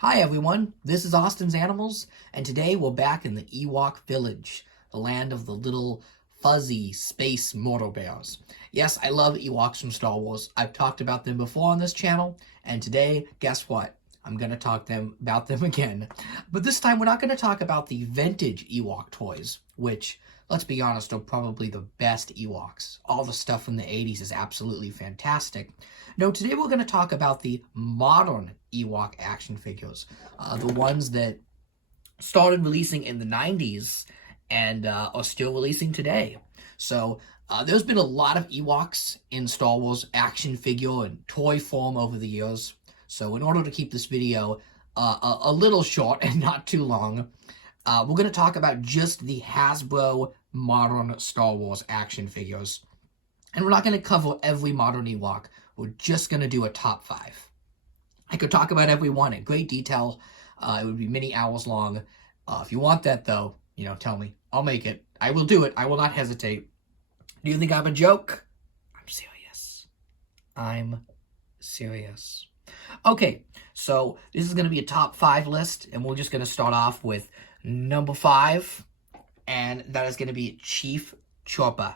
Hi everyone, this is Austin's Animals, and today we're back in the Ewok village, the land of the little fuzzy space mortal bears. Yes, I love Ewoks from Star Wars. I've talked about them before on this channel, and today, guess what? I'm going to talk about them again. But this time we're not going to talk about the vintage Ewok toys, which, let's be honest, are probably the best Ewoks. All the stuff from the 80s is absolutely fantastic. No, today we're going to talk about the modern Ewok action figures, the ones that started releasing in the 90s and are still releasing today. So there's been a lot of Ewoks in Star Wars action figure and toy form over the years. So in order to keep this video a little short and not too long, we're going to talk about just the Hasbro Modern Star Wars action figures. And we're not going to cover every modern Ewok. We're just going to do a top 5. I could talk about every one in great detail. It would be many hours long. If you want that, though, tell me. I'll make it. I will do it. I will not hesitate. Do you think I'm a joke? I'm serious. I'm serious. Okay, so this is going to be a top 5 list, and we're just going to start off with number 5, and that is going to be Chief Choppa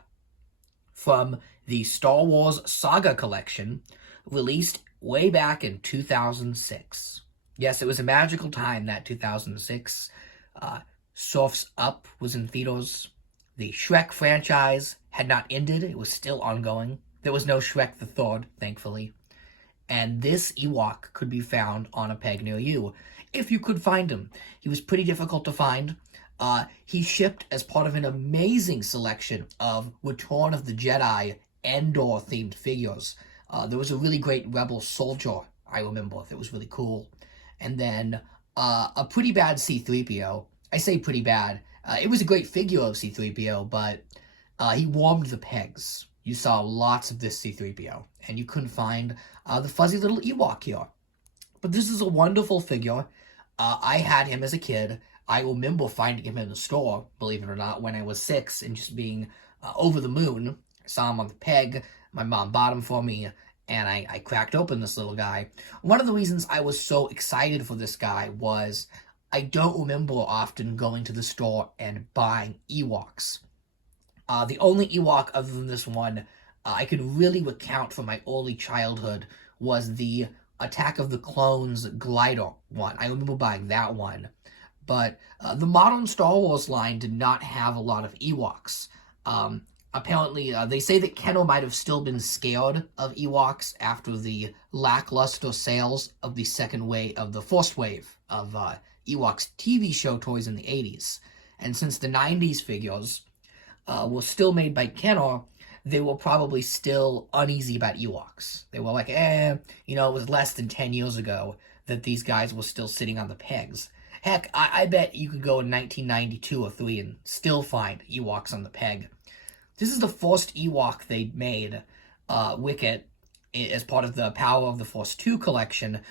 from the Star Wars Saga Collection, released way back in 2006. Yes, it was a magical time, that 2006. Surf's Up was in theaters. The Shrek franchise had not ended. It was still ongoing. There was no Shrek the Third, thankfully. And this Ewok could be found on a peg near you, if you could find him. He was pretty difficult to find. He shipped as part of an amazing selection of Return of the Jedi Endor-themed figures. There was a really great Rebel soldier, I remember, that was really cool. And then a pretty bad C-3PO. I say pretty bad. It was a great figure of C-3PO, but he warmed the pegs. You saw lots of this C-3PO, and you couldn't find the fuzzy little Ewok here. But this is a wonderful figure. I had him as a kid. I remember finding him in the store, believe it or not, when I was 6 and just being over the moon. I saw him on the peg. My mom bought him for me, and I cracked open this little guy. One of the reasons I was so excited for this guy was I don't remember often going to the store and buying Ewoks. The only Ewok other than this one I could really recount from my early childhood was the Attack of the Clones glider one. I remember buying that one. But the modern Star Wars line did not have a lot of Ewoks. Apparently, they say that Kenner might have still been scared of Ewoks after the lackluster sales of the first wave of Ewoks TV show toys in the 80s. And since the 90s figures were still made by Kenner, they were probably still uneasy about Ewoks. They were like, it was less than 10 years ago that these guys were still sitting on the pegs. Heck, I bet you could go in 1992 or 3 and still find Ewoks on the peg. This is the first Ewok they made, Wicket, as part of the Power of the Force 2 collection.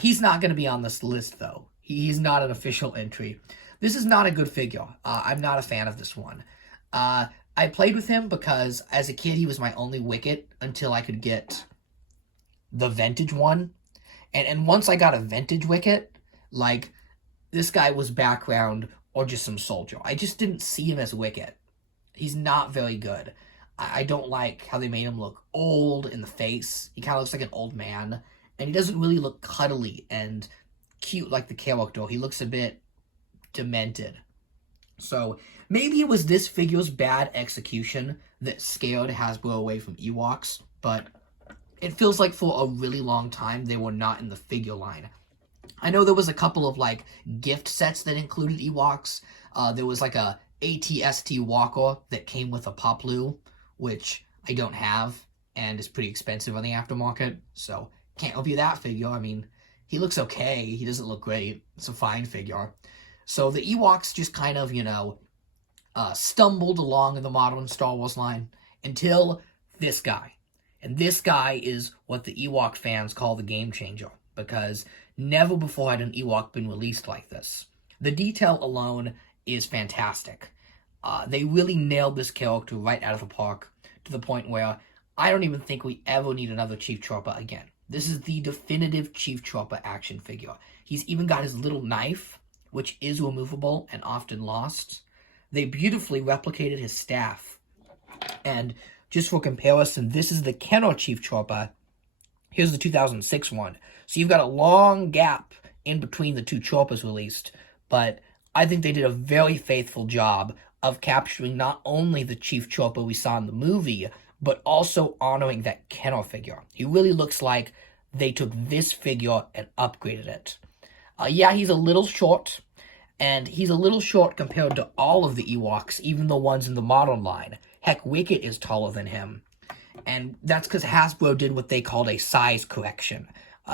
He's not going to be on this list, though. He's not an official entry. This is not a good figure. I'm not a fan of this one. I played with him because, as a kid, he was my only Wicket until I could get the vintage one. And once I got a vintage Wicket, this guy was background or just some soldier. I just didn't see him as Wicket. He's not very good. I don't like how they made him look old in the face. He kind of looks like an old man. And he doesn't really look cuddly and cute like the character. He looks a bit demented. So maybe it was this figure's bad execution that scared Hasbro away from Ewoks. But it feels like for a really long time they were not in the figure line. I know there was a couple of gift sets that included Ewoks. There was a ATST Walker that came with a Poplu, which I don't have and is pretty expensive on the aftermarket. So can't review that figure. I mean, he looks okay. He doesn't look great. It's a fine figure. So the Ewoks just kind of, stumbled along in the modern Star Wars line until this guy. And this guy is what the Ewok fans call the game changer, because never before had an Ewok been released like this. The detail alone is fantastic. They really nailed this character right out of the park, to the point where I don't even think we ever need another Chief Choppa again. This is the definitive Chief Choppa action figure. He's even got his little knife, which is removable and often lost. They beautifully replicated his staff. And just for comparison, this is the Kenner Chief Choppa. Here's the 2006 one. So you've got a long gap in between the two Choppas released, but I think they did a very faithful job of capturing not only the Chief Choppa we saw in the movie, but also honoring that Kenner figure. He really looks like they took this figure and upgraded it. Yeah, he's a little short, and he's a little short compared to all of the Ewoks, even the ones in the modern line. Heck, Wicket is taller than him. And that's because Hasbro did what they called a size correction.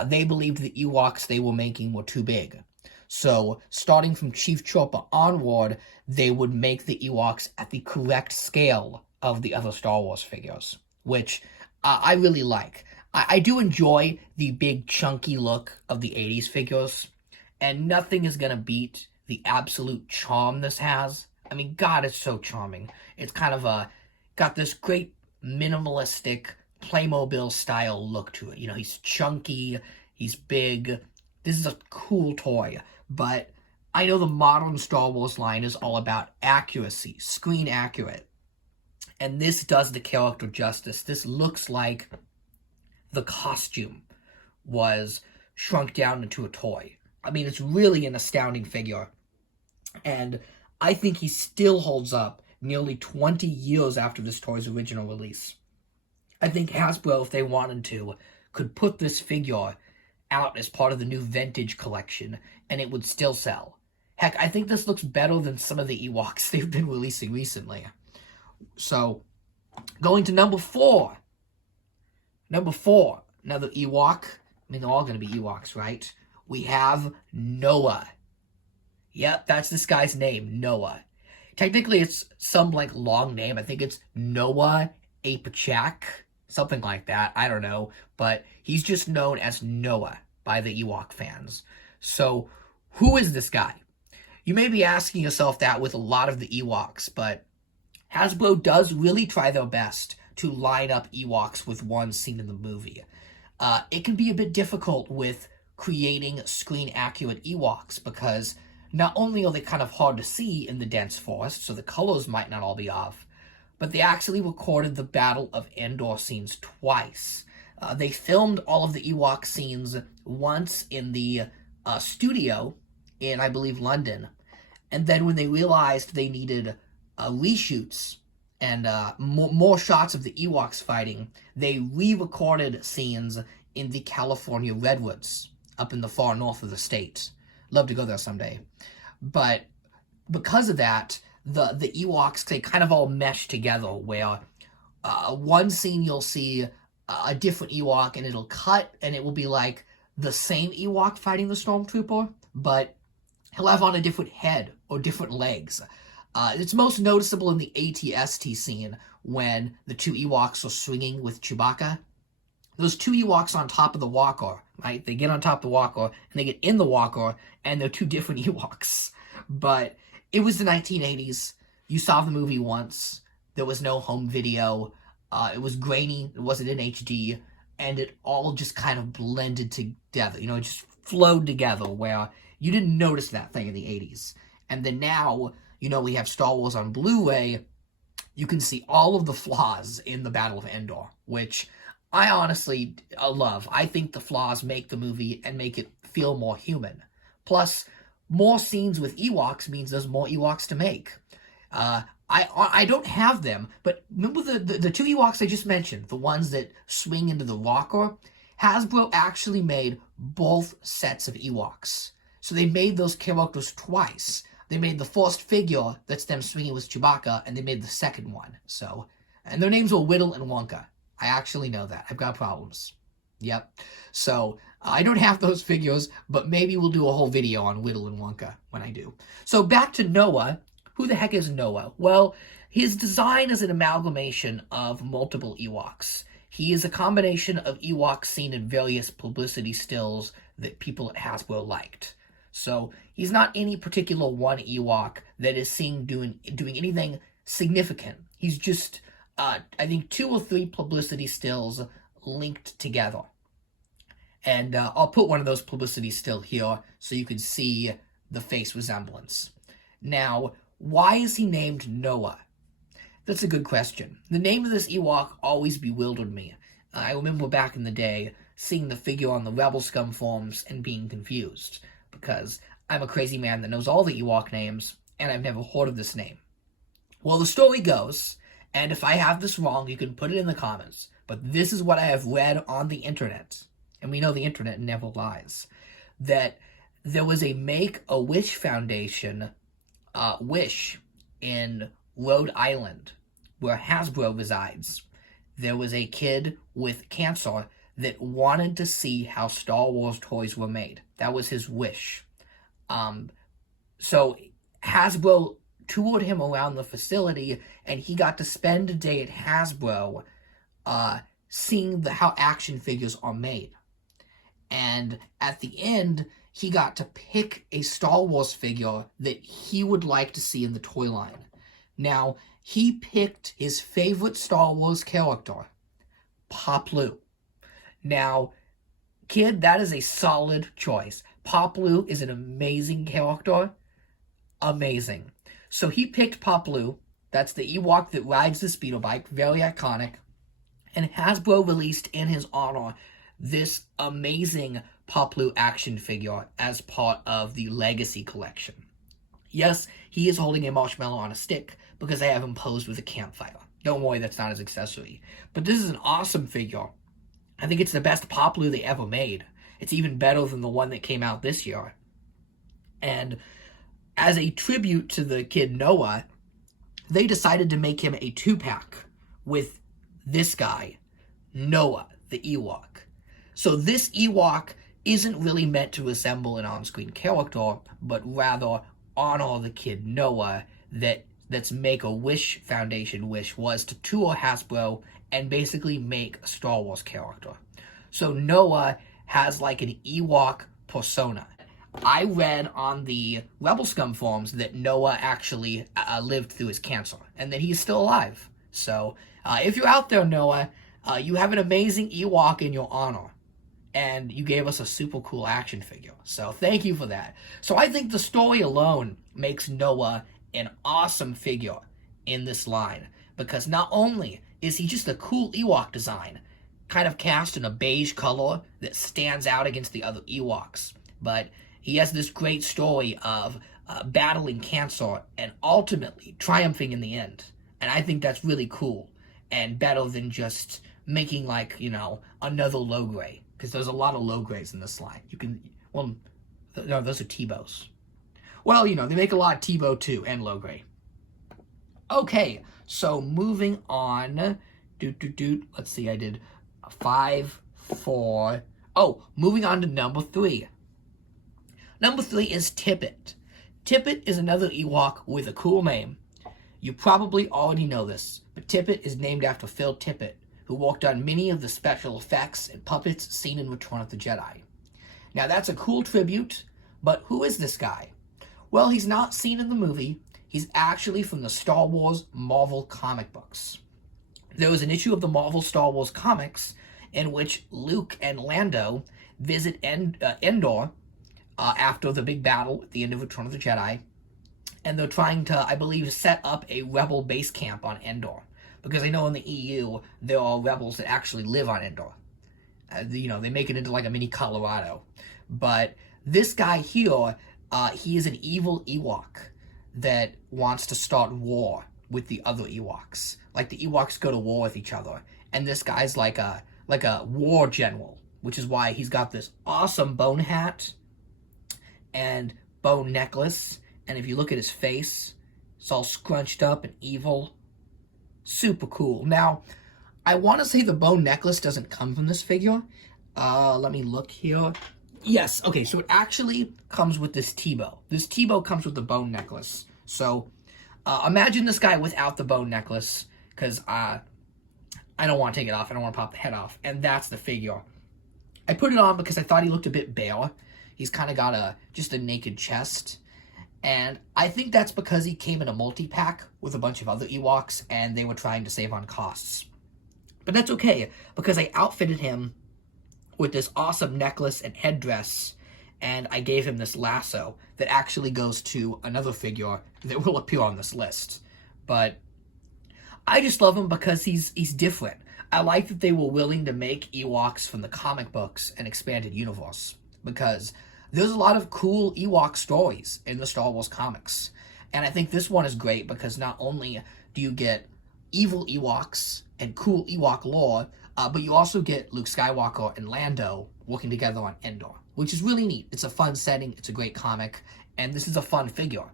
They believed the Ewoks they were making were too big. So, starting from Chief Choppa onward, they would make the Ewoks at the correct scale of the other Star Wars figures, which I really like. I do enjoy the big chunky look of the 80s figures, and nothing is going to beat the absolute charm this has. I mean, God, it's so charming. It's kind of got this great minimalistic Playmobil style look to it. You know, he's chunky, he's big. This is a cool toy, but I know the modern Star Wars line is all about accuracy, screen accurate. And this does the character justice. This looks like the costume was shrunk down into a toy. I mean, it's really an astounding figure. And I think he still holds up nearly 20 years after this toy's original release. I think Hasbro, if they wanted to, could put this figure out as part of the new vintage collection, and it would still sell. Heck, I think this looks better than some of the Ewoks they've been releasing recently. So, going to number 4. Number 4, another Ewok. I mean, they're all going to be Ewoks, right? We have Noah. Yep, that's this guy's name, Noah. Technically, it's some, long name. I think it's Noah Apachak, something like that. I don't know. But he's just known as Noah by the Ewok fans. So, who is this guy? You may be asking yourself that with a lot of the Ewoks, but Hasbro does really try their best to line up Ewoks with one seen in the movie. It can be a bit difficult with creating screen-accurate Ewoks because not only are they kind of hard to see in the dense forest, so the colors might not all be off, but they actually recorded the Battle of Endor scenes twice. They filmed all of the Ewok scenes once in the studio in, I believe, London, and then when they realized they needed reshoots and more shots of the Ewoks fighting, they re-recorded scenes in the California Redwoods, up in the far north of the state. Love to go there someday. But because of that, the Ewoks, they kind of all mesh together, where one scene you'll see a different Ewok, and it'll cut, and it will be like the same Ewok fighting the Stormtrooper, but he'll have on a different head or different legs. It's most noticeable in the AT-ST scene when the two Ewoks are swinging with Chewbacca. Those two Ewoks on top of the walker, right? They get on top of the walker, and they get in the walker, and they're two different Ewoks. But it was the 1980s. You saw the movie once. There was no home video. It was grainy. It wasn't in HD. And it all just kind of blended together. You know, it just flowed together where you didn't notice that thing in the 80s. And then now, you know, we have Star Wars on Blu-ray. You can see all of the flaws in the Battle of Endor, which I honestly love. I think the flaws make the movie and make it feel more human. Plus, more scenes with Ewoks means there's more Ewoks to make. I don't have them, but remember the two Ewoks I just mentioned, the ones that swing into the walker? Hasbro actually made both sets of Ewoks. So they made those characters twice. They made the first figure that's them swinging with Chewbacca, and they made the second one. So, and their names were Whittle and Wonka. I actually know that. I've got problems. Yep. So, I don't have those figures, but maybe we'll do a whole video on Whittle and Wonka when I do. So, back to Noah. Who the heck is Noah? Well, his design is an amalgamation of multiple Ewoks. He is a combination of Ewoks seen in various publicity stills that people at Hasbro liked. So, he's not any particular one Ewok that is seen doing anything significant. He's just, I think, 2 or 3 publicity stills linked together. And I'll put one of those publicity still here so you can see the face resemblance. Now, why is he named Noah? That's a good question. The name of this Ewok always bewildered me. I remember back in the day seeing the figure on the Rebel Scum forums and being confused, because I'm a crazy man that knows all the Ewok names, and I've never heard of this name. Well, the story goes, and if I have this wrong, you can put it in the comments, but this is what I have read on the internet, and we know the internet never lies, that there was a Make-A-Wish Foundation wish in Rhode Island, where Hasbro resides. There was a kid with cancer that wanted to see how Star Wars toys were made. That was his wish. So Hasbro toured him around the facility, and he got to spend a day at Hasbro seeing how action figures are made. And at the end, he got to pick a Star Wars figure that he would like to see in the toy line. Now, he picked his favorite Star Wars character, Pop Lou. Now, kid, that is a solid choice. Pop Lou is an amazing character. Amazing. So he picked Pop Lou. That's the Ewok that rides the speeder bike. Very iconic. And Hasbro released in his honor this amazing Pop Lou action figure as part of the Legacy collection. Yes, he is holding a marshmallow on a stick because I have him posed with a campfire. Don't worry, that's not his accessory. But this is an awesome figure. I think it's the best Pop Lou they ever made. It's even better than the one that came out this year. And as a tribute to the kid Noah, they decided to make him a 2-pack with this guy, Noah, the Ewok. So this Ewok isn't really meant to resemble an on-screen character, but rather honor the kid Noah that's Make-A-Wish Foundation wish was to tour Hasbro and basically make a Star Wars character. So Noah has like an Ewok persona. I read on the Rebel Scum forums that Noah actually lived through his cancer, and that he's still alive. So if you're out there, Noah, you have an amazing Ewok in your honor, and you gave us a super cool action figure. So thank you for that. So I think the story alone makes Noah an awesome figure in this line, because not only is he just a cool Ewok design, kind of cast in a beige color that stands out against the other Ewoks, but he has this great story of battling cancer and ultimately triumphing in the end. And I think that's really cool and better than just making, like, you know, another Logray, because there's a lot of Lograys in this line. You can, well, no, those are T-Bows. Well, you know, they make a lot of T-Bow too, and Logray. Okay, so moving on. Let's see, I did 5, 4. Oh, moving on to number 3. Number 3 is Tippet. Tippet is another Ewok with a cool name. You probably already know this, but Tippet is named after Phil Tippett, who worked on many of the special effects and puppets seen in Return of the Jedi. Now, that's a cool tribute, but who is this guy? Well, he's not seen in the movie. He's actually from the Star Wars Marvel comic books. There was an issue of the Marvel Star Wars comics in which Luke and Lando visit Endor after the big battle at the end of Return of the Jedi, and they're trying to, I believe, set up a rebel base camp on Endor, because I know in the EU there are rebels that actually live on Endor. You know, they make it into like a mini Colorado. But this guy here, he is an evil Ewok that wants to start war with the other Ewoks. Like, the Ewoks go to war with each other, and this guy's like a war general, which is why he's got this awesome bone hat and bone necklace, and if you look at his face, it's all scrunched up and evil. Super cool. Now, I want to say the bone necklace doesn't come from this figure. Let me look here. Yes, okay, so it actually comes with this T-Bow. This T-Bow comes with the bone necklace. So, imagine this guy without the bone necklace, because I don't want to take it off. I don't want to pop the head off. And that's the figure. I put it on because I thought he looked a bit bare. He's kind of got just a naked chest. And I think that's because he came in a multi-pack with a bunch of other Ewoks, and they were trying to save on costs. But that's okay, because I outfitted him with this awesome necklace and headdress, and I gave him this lasso that actually goes to another figure that will appear on this list. But I just love him because he's different. I like that they were willing to make Ewoks from the comic books and expanded universe, because there's a lot of cool Ewok stories in the Star Wars comics. And I think this one is great because not only do you get evil Ewoks and cool Ewok lore, but you also get Luke Skywalker and Lando working together on Endor, which is really neat. It's a fun setting, it's a great comic, and this is a fun figure.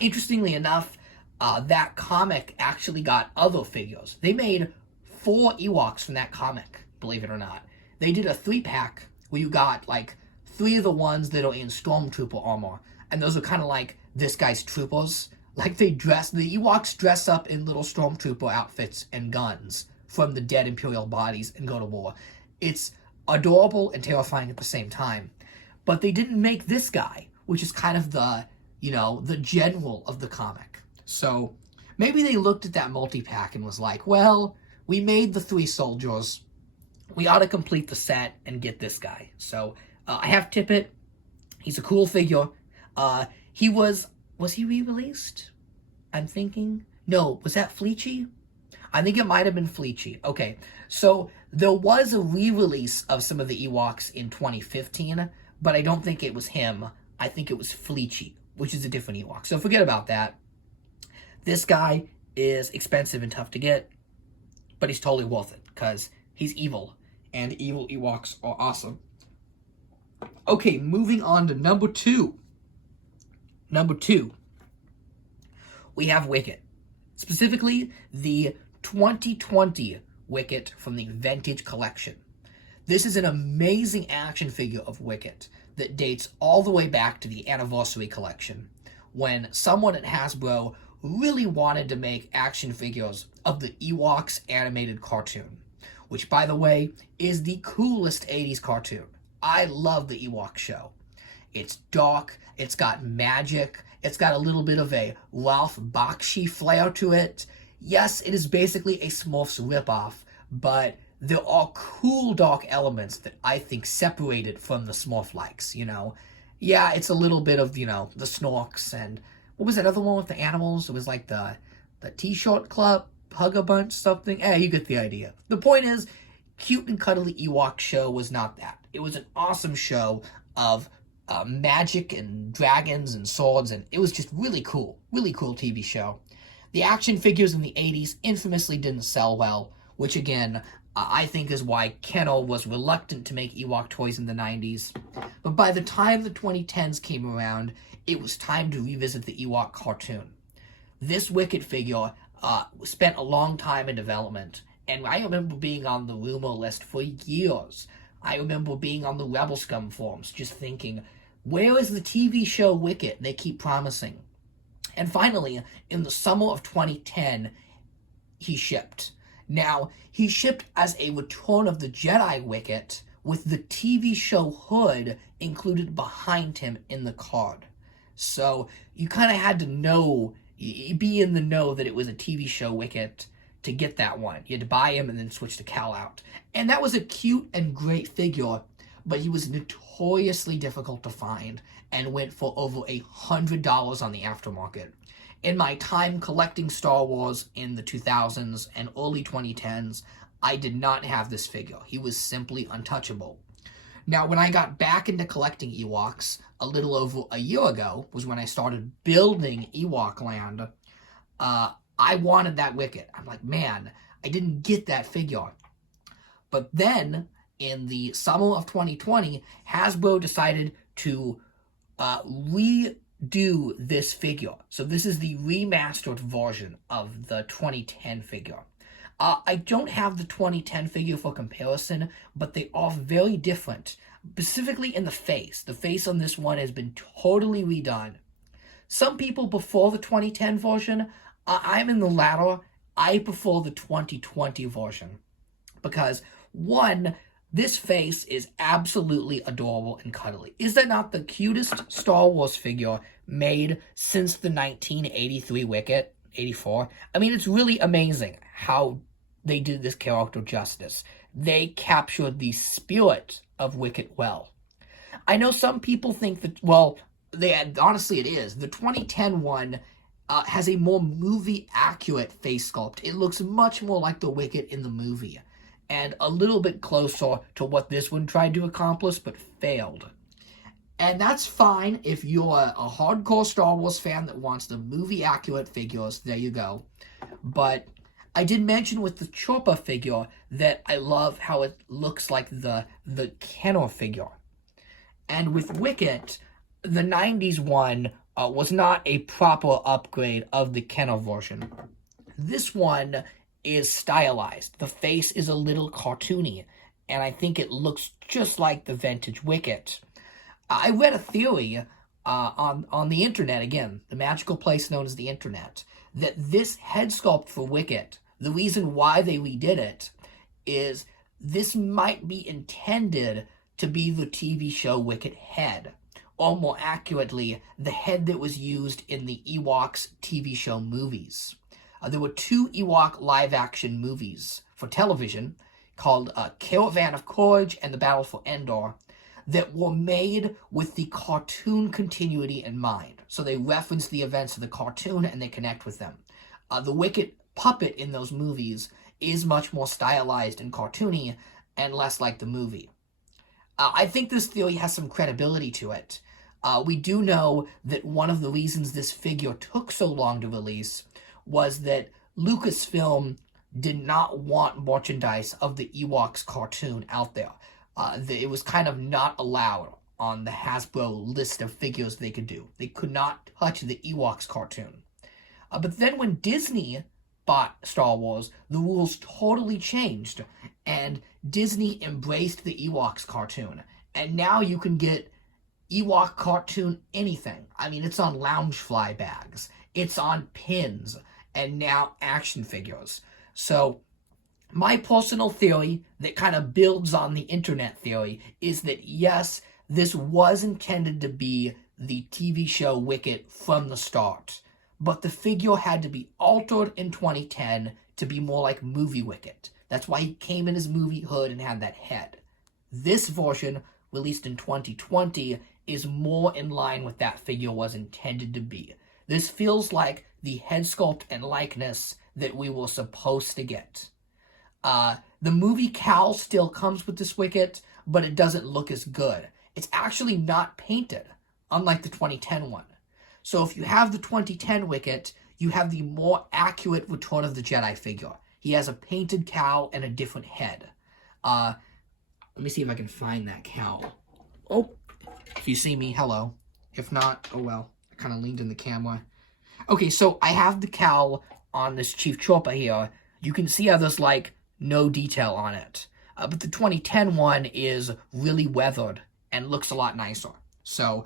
Interestingly enough, that comic actually got other figures. They made 4 Ewoks from that comic, believe it or not. They did a 3-pack where you got, like, 3 of the ones that are in Stormtrooper armor, and those are kind of like this guy's troopers. Like, the Ewoks dress up in little Stormtrooper outfits and guns from the dead Imperial bodies and go to war. It's adorable and terrifying at the same time. But they didn't make this guy, which is kind of the, the general of the comic. So maybe they looked at that multi-pack and was like, well, we made the 3 soldiers. We ought to complete the set and get this guy. So I have Tippet. He's a cool figure. Was he re-released? I'm thinking. No, was that Fleechy? I think it might have been Fleechy. Okay, so there was a re-release of some of the Ewoks in 2015, but I don't think it was him. I think it was Fleechy, which is a different Ewok. So forget about that. This guy is expensive and tough to get, but he's totally worth it because he's evil, and evil Ewoks are awesome. Okay, moving on to number 2. Number 2, we have Wicket. Specifically, the 2020 Wicket from the Vintage Collection. This is an amazing action figure of Wicket that dates all the way back to the Anniversary Collection, when someone at Hasbro really wanted to make action figures of the Ewoks animated cartoon, which, by the way, is the coolest 80s cartoon. I love the Ewok show. It's dark, it's got magic, it's got a little bit of a Ralph Bakshi flair to it. Yes, it is basically a Smurfs ripoff, but there are cool dark elements that I think separate it from the Smurf-likes, Yeah, it's a little bit of, the Snorks, and what was that other one with the animals? It was like the T-shirt club, Hug-a-Bunch, something. You get the idea. The point is, cute and cuddly Ewok show was not that. It was an awesome show of magic and dragons and swords, and it was just really cool TV show. The action figures in the 80s infamously didn't sell well, which again, I think is why Kenner was reluctant to make Ewok toys in the 90s. But by the time the 2010s came around, it was time to revisit the Ewok cartoon. This Wicket figure spent a long time in development, and I remember being on the rumor list for years. I remember being on the Rebel Scum forums just thinking, where is the TV show Wicket they keep promising? And finally, in the summer of 2010, he shipped. Now, he shipped as a Return of the Jedi Wicket with the TV show hood included behind him in the card. So you kind of had to know, be in the know that it was a TV show Wicket to get that one. You had to buy him and then switch the Cal out. And that was a cute and great figure, but he was notoriously difficult to find and went for over $100 on the aftermarket. In my time collecting Star Wars in the 2000s and early 2010s, I did not have this figure. He was simply untouchable. Now, when I got back into collecting Ewoks a little over a year ago, was when I started building Ewok Land, I wanted that Wicket. I'm like, man, I didn't get that figure. But then, in the summer of 2020, Hasbro decided to redo this figure. So this is the remastered version of the 2010 figure. I don't have the 2010 figure for comparison, but they are very different, specifically in the face. The face on this one has been totally redone. Some people prefer the 2010 version. I'm in the latter. I prefer the 2020 version because, one, this face is absolutely adorable and cuddly. Is that not the cutest Star Wars figure made since the 1983 Wicket? 84? I mean, it's really amazing how they did this character justice. they captured the spirit of Wicket well. I know some people think that, well, honestly it is. The 2010 one has a more movie-accurate face sculpt. It looks much more like the Wicket in the movie, and a little bit closer to what this one tried to accomplish, but failed. And that's fine if you're a hardcore Star Wars fan that wants the movie-accurate figures. There you go. But I did mention with the Choppa figure that I love how it looks like the Kenner figure. And with Wicket, the 90s one was not a proper upgrade of the Kenner version. This one is stylized. The face is a little cartoony, and I think it looks just like the vintage Wicket. I read a theory on the internet, again, the magical place known as the internet, that this head sculpt for Wicket, the reason why they redid it, is this might be intended to be the TV show Wicket head, or more accurately, the head that was used in the Ewoks TV show movies. There were 2 Ewok live-action movies for television called Caravan of Courage and The Battle for Endor that were made with the cartoon continuity in mind. So they reference the events of the cartoon and they connect with them. The Wicket puppet in those movies is much more stylized and cartoony and less like the movie. I think this theory has some credibility to it. We do know that one of the reasons this figure took so long to release was that Lucasfilm did not want merchandise of the Ewoks cartoon out there. It was kind of not allowed on the Hasbro list of figures they could do. They could not touch the Ewoks cartoon. But then when Disney bought Star Wars, the rules totally changed, and Disney embraced the Ewoks cartoon. And now you can get Ewok cartoon anything. I mean, it's on Loungefly bags, it's on pins, and now action figures. So my personal theory that kind of builds on the internet theory is that yes, this was intended to be the TV show Wicket from the start, but the figure had to be altered in 2010 to be more like movie Wicket. That's why he came in his movie hood and had that head. This version, released in 2020, is more in line with that figure was intended to be. This feels like the head sculpt and likeness that we were supposed to get. The movie cowl still comes with this Wicket, but it doesn't look as good. It's actually not painted, unlike the 2010 one. So if you have the 2010 Wicket, you have the more accurate Return of the Jedi figure. He has a painted cowl and a different head. Let me see if I can find that cowl. Oh, if you see me, hello. If not, oh well. I kind of leaned in the camera. Okay, so I have the cowl on this Chief Choppa here. You can see how there's, like, no detail on it. But the 2010 one is really weathered and looks a lot nicer. So,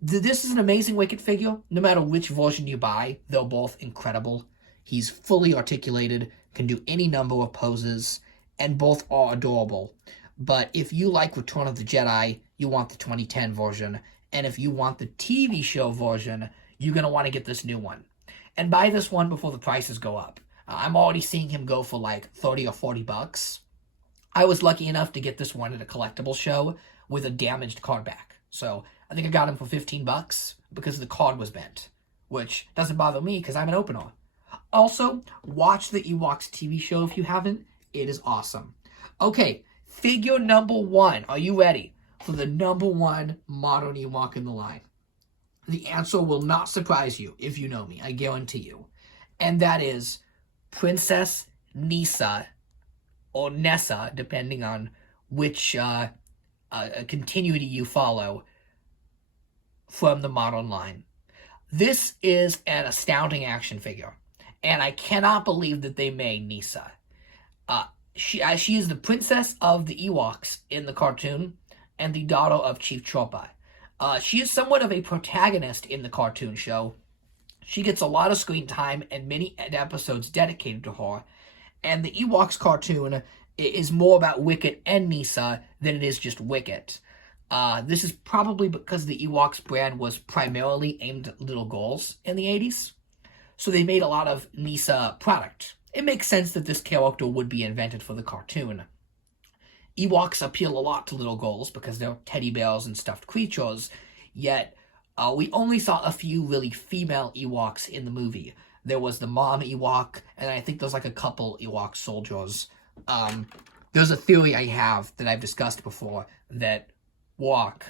this is an amazing Wicket figure. No matter which version you buy, they're both incredible. He's fully articulated, can do any number of poses, and both are adorable. But if you like Return of the Jedi, you want the 2010 version. And if you want the TV show version, you're going to want to get this new one. And buy this one before the prices go up. I'm already seeing him go for like 30 or 40 bucks. I was lucky enough to get this one at a collectible show with a damaged card back. So I think I got him for 15 bucks because the card was bent, which doesn't bother me because I'm an opener. Also, watch the Ewoks TV show if you haven't. It is awesome. Okay, figure number 1. Are you ready for the number 1 modern Ewok in the line? The answer will not surprise you if you know me, I guarantee you. And that is Princess Nissa, or Nissa, depending on which continuity you follow from the modern line. This is an astounding action figure, and I cannot believe that they made Nissa. She is the princess of the Ewoks in the cartoon, and the daughter of Chief Choppa. She is somewhat of a protagonist in the cartoon show. She gets a lot of screen time and many episodes dedicated to her. And the Ewoks cartoon is more about Wicket and Nissa than it is just Wicket. This is probably because the Ewoks brand was primarily aimed at little girls in the 80s. So they made a lot of Nissa product. it makes sense that this character would be invented for the cartoon. Ewoks appeal a lot to little girls because they're teddy bears and stuffed creatures, yet we only saw a few really female Ewoks in the movie. There was the mom Ewok, and I think there's like a couple Ewok soldiers. There's a theory I have that I've discussed before that Ewok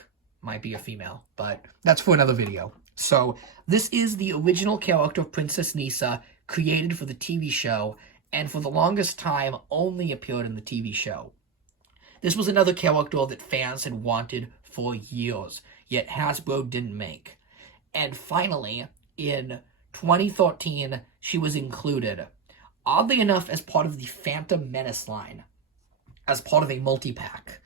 might be a female, but that's for another video. So this is the original character of Princess Nissa, created for the TV show, and for the longest time only appeared in the TV show. This was another character that fans had wanted for years, yet Hasbro didn't make. And finally, in 2013, she was included, oddly enough, as part of the Phantom Menace line, as part of a multi-pack.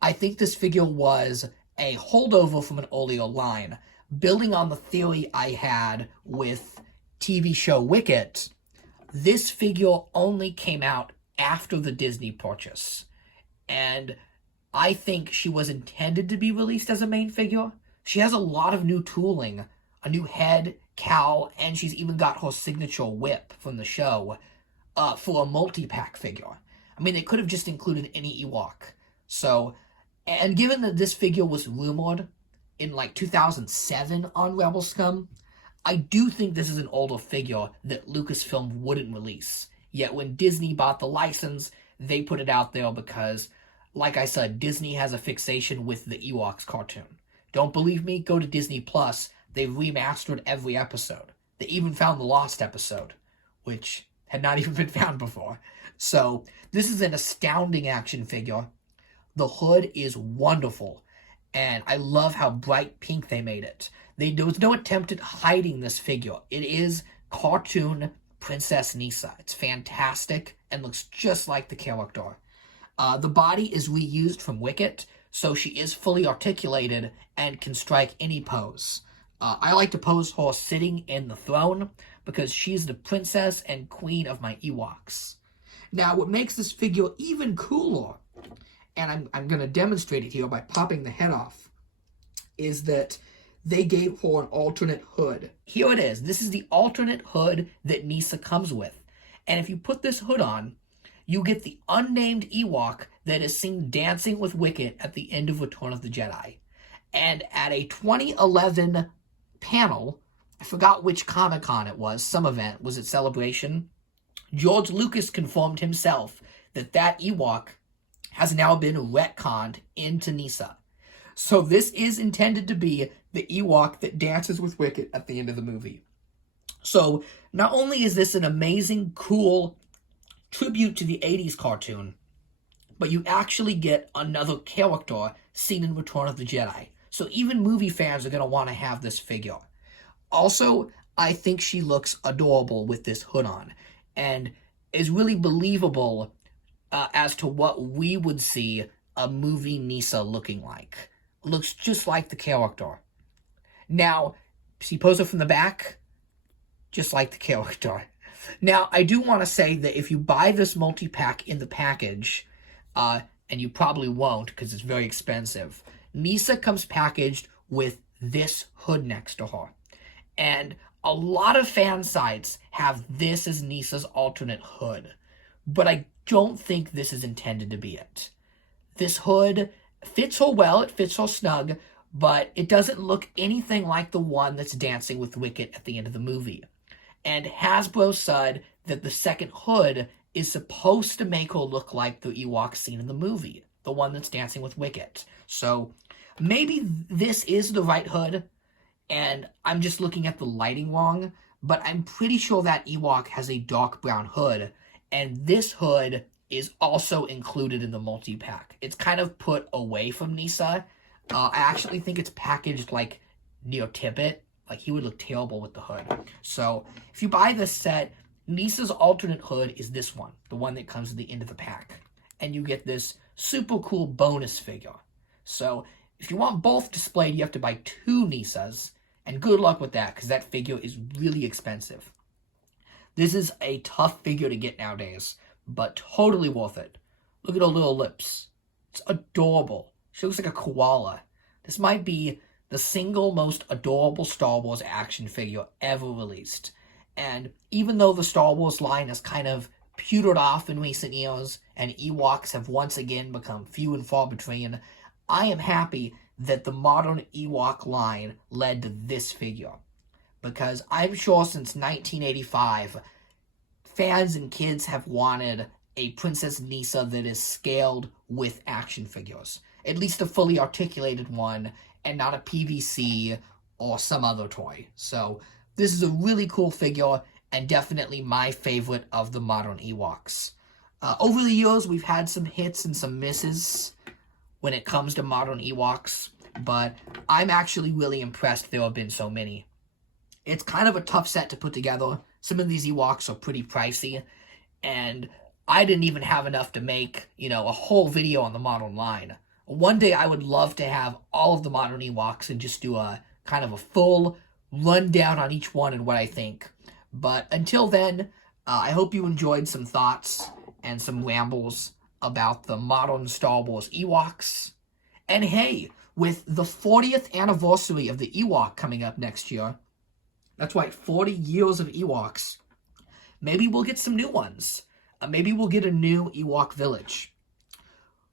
I think this figure was a holdover from an earlier line, building on the theory I had with TV show Wicket. This figure only came out after the Disney purchase, and I think she was intended to be released as a main figure. She has a lot of new tooling, a new head, cowl, and she's even got her signature whip from the show for a multi-pack figure. I mean, they could have just included any Ewok. So, and given that this figure was rumored in like 2007 on Rebel Scum, I do think this is an older figure that Lucasfilm wouldn't release. Yet when Disney bought the license, they put it out there because, like I said, Disney has a fixation with the Ewoks cartoon. Don't believe me? Go to Disney Plus. They've remastered every episode. They even found the lost episode, which had not even been found before. So, this is an astounding action figure. The hood is wonderful, and I love how bright pink they made it. There was no attempt at hiding this figure. It is cartoon Princess Nissa. It's fantastic and looks just like the character. The body is reused from Wicket, so she is fully articulated and can strike any pose. I like to pose her sitting in the throne because she's the princess and queen of my Ewoks. Now, what makes this figure even cooler, and I'm going to demonstrate it here by popping the head off, is that they gave her an alternate hood. Here it is. This is the alternate hood that Nissa comes with. And if you put this hood on, you get the unnamed Ewok that is seen dancing with Wicket at the end of Return of the Jedi. And at a 2011 panel, I forgot which Comic-Con it was, some event, was it Celebration? George Lucas confirmed himself that that Ewok has now been retconned into Nissa. So this is intended to be the Ewok that dances with Wicket at the end of the movie. So not only is this an amazing, cool tribute to the 80s cartoon, but you actually get another character seen in Return of the Jedi. So even movie fans are going to want to have this figure. Also, I think she looks adorable with this hood on, and is really believable as to what we would see a movie Nissa looking like. Looks just like the character. Now, see poser from the back? Just like the character. Now, I do want to say that if you buy this multi-pack in the package, and you probably won't because it's very expensive, Nissa comes packaged with this hood next to her. And a lot of fan sites have this as Nissa's alternate hood, but I don't think this is intended to be it. This hood fits her well, it fits her snug, but it doesn't look anything like the one that's dancing with Wicket at the end of the movie. And Hasbro said that the second hood is supposed to make her look like the Ewok scene in the movie, the one that's dancing with Wicket. So maybe this is the right hood, and I'm just looking at the lighting wrong, but I'm pretty sure that Ewok has a dark brown hood, and this hood is also included in the multi-pack. It's kind of put away from Nissa. I actually think it's packaged like near Tippet. Like, he would look terrible with the hood. So, if you buy this set, Nissa's alternate hood is this one, the one that comes at the end of the pack. And you get this super cool bonus figure. So, if you want both displayed, you have to buy two Nissas. And good luck with that, because that figure is really expensive. This is a tough figure to get nowadays, but totally worth it. Look at her little lips. It's adorable. She looks like a koala. This might be the single most adorable Star Wars action figure ever released. And even though the Star Wars line has kind of petered off in recent years, and Ewoks have once again become few and far between, I am happy that the modern Ewok line led to this figure. Because I'm sure since 1985, fans and kids have wanted a Princess Nissa that is scaled with action figures. At least a fully articulated one, and not a PVC or some other toy. So, this is a really cool figure, and definitely my favorite of the modern Ewoks. Over the years, we've had some hits and some misses when it comes to modern Ewoks, but I'm actually really impressed there have been so many. It's kind of a tough set to put together. Some of these Ewoks are pretty pricey, and I didn't even have enough to make, a whole video on the modern line. One day I would love to have all of the modern Ewoks and just do a kind of a full rundown on each one and what I think. But until then, I hope you enjoyed some thoughts and some rambles about the modern Star Wars Ewoks. And hey, with the 40th anniversary of the Ewok coming up next year, that's right, 40 years of Ewoks, maybe we'll get some new ones. Maybe we'll get a new Ewok village.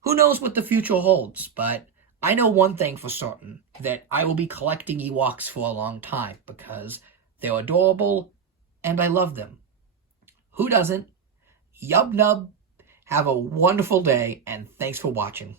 Who knows what the future holds, but I know one thing for certain, that I will be collecting Ewoks for a long time because they're adorable and I love them. Who doesn't? Yub Nub, have a wonderful day, and thanks for watching.